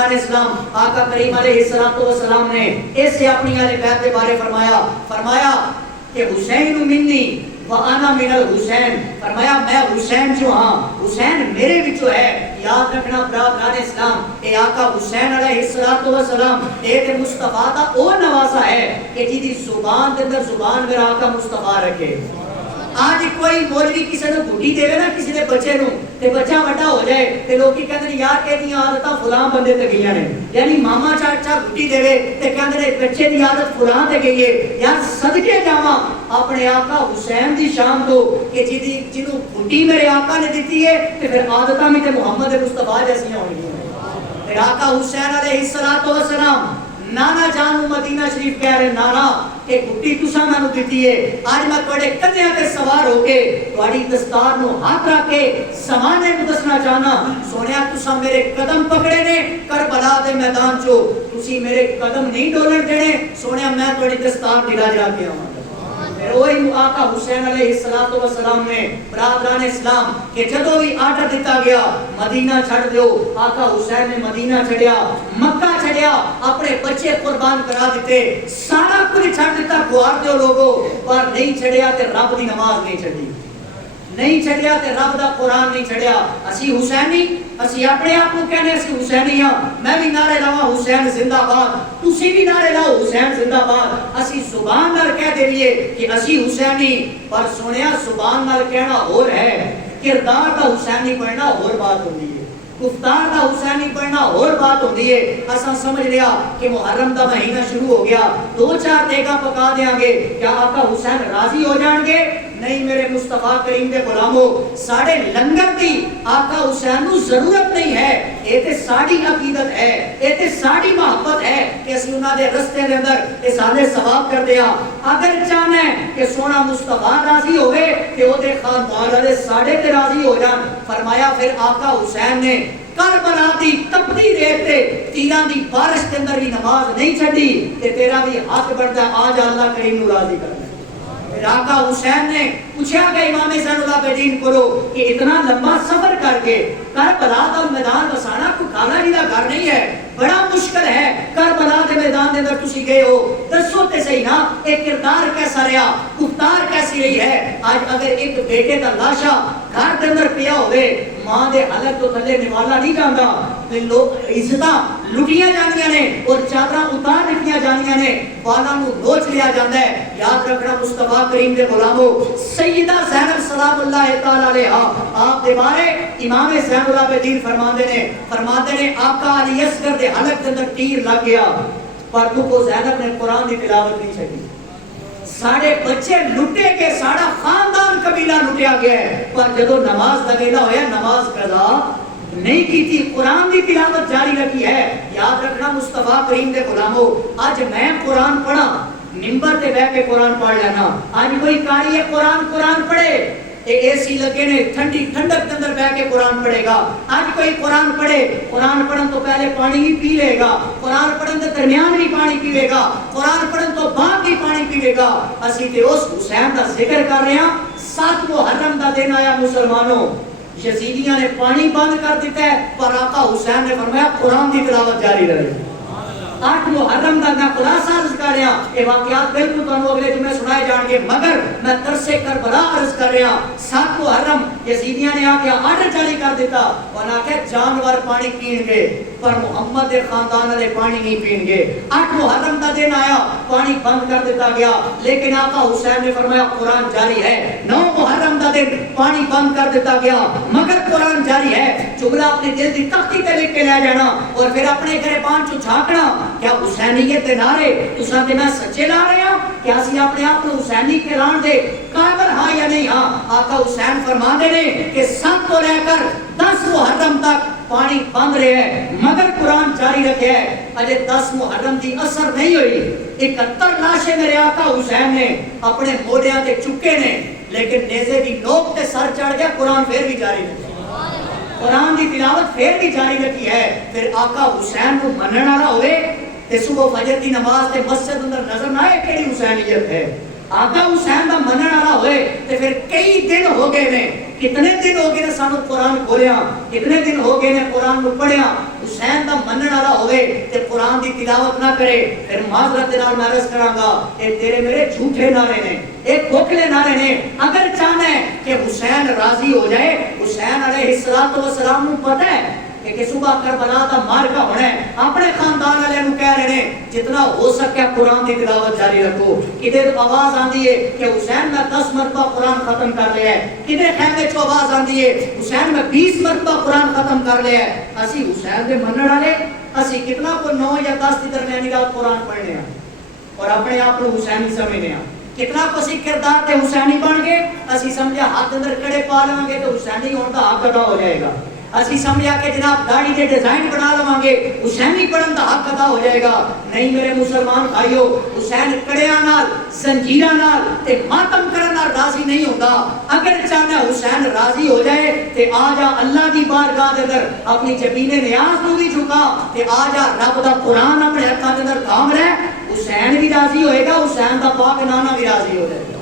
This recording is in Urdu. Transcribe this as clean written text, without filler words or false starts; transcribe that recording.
برادران اسلام آقا کریم علیہ السلام نے ایسے اپنی اہل بیت کے بارے فرمایا کہ حسین منی وانا من الحسین، فرمایا میں حسین جو ہاں، حسین میرے وچوں ہے۔ یاد رکھنا برادران اسلام، اے آقا حسین علیہ السلام اے تے مصطفیٰ دا او نوازا ہے کہ جی دی زبان دے اندر زبان میرا آقا مصطفیٰ رکھے۔ آج کوئی مولوی کسی نے گھٹی دے نا کسی نے بچے نو تے بچہ بڑا ہو جائے تے لوکی کہندے نے یار اے دی عادتاں فلاں بندے تے گئیاں نے، یعنی ماما چاچا گھٹی دے تے کہندے نے بچے دی عادت فلاں تے گئی ہے۔ یار صدقے جاواں اپنے آقا حسین دی شان تو کہ جنوں گھٹی میرے آقا نے دتی ہے تے پھر عادتاں بھی تے محمد مصطفیٰ جیسیاں ہونگیاں۔ پھر آقا حسین علیہ السلام نانا جان مدینہ شریف کہہ رہے نانا کہ گھٹی تساں مینوں دتی ہے، اج میں تواڈے کندھیاں تے سوار ہو کے تواڈی دستار نو ہاتھ رکھ کے سمانے کو دسنا چاہنا سونیا تساں میرے قدم پکڑے نے کربلا دے میدان چو، تسی میرے قدم نہیں ڈولن دینے سونیا میں تواڈی دستار دی راج رکھ کے آواں۔ پھر وہی آقا حسین علیہ السلام نے برادران اسلام کہ جدوں بھی آرڈر دیتا گیا مدینہ چھڑ دیو، آقا حسین نے مدینہ چھڑیا، مکہ چھڑیا، اپنے بچے قربان کرا دیتے، سارا کچھ چھڑ دیتا گوار دیو لوگوں، پر نہیں چھڑیا تے رب دی نماز نہیں چھڑی، نہیں چھڑیا تے رب دا قرآن نہیں چھڑیا۔ اسی حسینی، اسی اپنے آپ کو کہنے اسی حسینی ہاں، میں بھی نعرے لاواں حسین زندہ باد، تسی بھی نعرے لاؤ حسین زندہ باد، اسی زبان نال کہہ دیئے کہ اسی حسینی، پر سنیا زبان نال کہنا اور ہے، کردار دا حسینی پڑھنا اور بات ہوندی ہے، گفتار دا حسینی پڑھنا اور بات ہوندی ہے۔ اساں سمجھ لیا کہ محرم دا مہینہ شروع ہو گیا، 2-4 دیگا پکا دیاں گے، کیا آقا حسین راضی ہو جان گے؟ نہیں میرے مصطفیٰ کریم دے غلامو، ساڑھے لنگر دی آقا حسین نو ضرورت نہیں ہے، اے تے ساڑھی عقیدت ہے، اے تے ساڑھی محبت ہے کہ اسی انہاں دے رستے دے اندر اے سادے ثواب کر دیا۔ اگر چاہنا ہے کہ سونا مصطفیٰ راضی ہوئے کہ او دے خاندان والے ساڑھے تے راضی ہو جان، فرمایا پھر آقا حسین نے کربلا دی تپتی ریت تے تیراں دی بارش کے اندر بھی نماز نہیں چھڈی تے تیرا بھی حق بڑھتا آج اللہ کریم نو راضی کرنا۔ آقا حسین نے پوچھا کہ امام زین العابدین کرو کہ اتنا لمبا سفر کر کے کربلا دا میدان بسانا کوئی کالا جی دا گھر نہیں ہے، بڑا مشکل ہے، کربلا دے میدان دے اندر تسی گئے ہو، دسو تے صحیح نا ایک کردار کیسا رہا، گفتار کیسی رہی ہے؟ آج اگر ایک بیٹے دا لاشا گھر دے اندر پیا ہوئے، ماں دے حلق تو تھلے نوالا نہیں جاندا، لوگ عزتاں لٹیاں جانیاں نے اور چادراں اتار لٹیاں جانیاں نے، بالاں نو نوچ لیا جاندا ہے۔ یاد رکھنا مصطفیٰ کریم دے غلامو، سیدہ زینب سلام اللہ تعالی علیہا آپ دے بارے امام زین العابدین فرماندے نے آقا علی اصغر دے حلق دے اندر تیر لگ گیا، پر تو زینب نے قرآن دی تلاوت نہیں چھڈی، ساڑھے بچے لٹے گئے، ساڑھا خاندان قبیلہ لٹیا گیا ہے، پر جدو نماز دا ویلا ہویا نماز قضا نہیں کی تھی، قرآن دی تلاوت جاری رکھی ہے۔ یاد رکھنا مصطفیٰ کریم دے غلامو، آج میں قرآن پڑھا منبر تے بیٹھ کے قرآن پڑھ لینا، آج کوئی قاری ہے قرآن پڑھے، اے سی لگے نے ٹھنڈی ٹھنڈک کے اندر بیٹھ کے قرآن پڑھے گا، آج کوئی قرآن پڑھے، قرآن پڑھن تو پہلے پانی بھی پی لے گا، قرآن پڑھن تو درمیان بھی پانی پیے گا، قرآن پڑھن تو بعد بھی پانی پیے گا۔ اسی تے اس حسین دا ذکر کر رہے ہیں، 7 محرم دا دن آیا مسلمانوں، یزیدیاں نے پانی بند کر دیتا ہے، پر آقا حسین نے فرمایا قرآن کی تلاوت جاری رہے۔ 8 محرم دا میں خلاصہ عرض کر رہا ہوں، یہ واقعات بالکل تمہیں اگلے جمعے سنائے جان گے، مگر میں ترس کربلا عرض کر رہا ہوں۔ 7 محرم یزیدیاں نے آکے آرڈر جاری کر دیتا، انہاں کہ جانور پانی پین گے پر محمد دے خاندان والے پانی نہیں پین گے۔ 8 محرم دا دن آیا، پانی بند کر دیتا گیا، لیکن آقا حسین نے فرمایا قرآن جاری ہے۔ 9 محرم دا دن پانی بند کر دیتا گیا، مگر قرآن جاری ہے۔ جملہ اپنے دل دی تختی تے لکھ کے لے جانا اور پھر اپنے گریبان چو جھانکنا، کیا حسینیت دے نعرے تساں تے میں سچے لا رہے ہیں؟ کیا اسی اپنے آپ کو حسینی کہلان دے قابل ہاں یا نہیں ہاں؟ آقا حسین فرماندے نے کہ 7 تو لے کر 10 محرم تک پانی بند رہے ہیں، مگر قرآن جاری رکھے ہے۔ اجے 10 محرم دی اثر نہیں ہوئی، 71 لاشیں میرے آقا حسین نے اپنے موڑیاں تے چکے نے، لیکن نیزے دی نوک تے سر چڑھ گیا، قرآن پھر بھی جاری رکھے، قرآن دی تلاوت پھر بھی جاری رکھی ہے۔ پھر آقا حسین کو منن والا ہوئے تے صبح فجر دی نماز تے مسجد اندر نظر نہ آئے کیڑی حسینیت ہے، آقا حسین دا منن والا ہوئے تے پھر کئی دن ہو گئے نے، کتنے دن ہو گئے نے سانو قرآن کھولیا، کتنے دن ہو گئے نے قرآن کو پڑھیا، حسین دا منن والا ہوئے تے قرآن دی تلاوت نہ کرے، پھر معذرت نال میں عرض کراں گا اے تیرے میرے جھوٹے نعرے نے، ایک کھوکھلے نعرے نے۔ اگر چاہنا ہے کہ حسین راضی ہو جائے، حسین علیہ السلام نو پتہ ہے کہ صبح کربلا دا مارکا ہونا ہے، اپنے خاندان والے نو کہہ رہے ہیں جتنا ہو سکے قرآن دی تلاوت جاری رکھو۔ کدھر آواز آندی ہے کہ حسین میں 10 مرتبہ قرآن ختم کر لیا ہے، کدھر خیمے چ آواز آندی ہے حسین میں 20 مرتبہ قرآن ختم کر لیا ہے۔ اسی حسین دے منن والے اسی کتنا کو 9 یا 10 دی درمیانی رات قرآن پڑھنے ہیں اور اپنے آپ کو حسینی سمجھنے ہیں۔ کتنا کو اسی کردار تے حسینی بن گئے، اسی سمجھا ہاتھ اندر کڑے پا لیں گے تو حسینی ہونے کا حق ادا ہو جائے گا۔ اسی سمجھا کہ جناب داڑھی دے ڈیزائن بنا لواں گے حسینی پڑھن دا حق ادا ہو جائے گا۔ نہیں میرے مسلمان بھائیو، حسین کڑیاں نال زنجیراں نال تے ماتم کرن نال راضی نہیں ہوندا۔ اگر چاہنا حسین راضی ہو جائے تے آ جا اللہ دی بارگاہ دے اندر اپنی جبین نیاز نو بھی جھکا تے آ جا رب دا قرآن اپنے ہاتھاں دے اندر تھام رہ، حسین بھی راضی ہوئے گا، حسین دا پاک نانا بھی راضی ہو جائے گا۔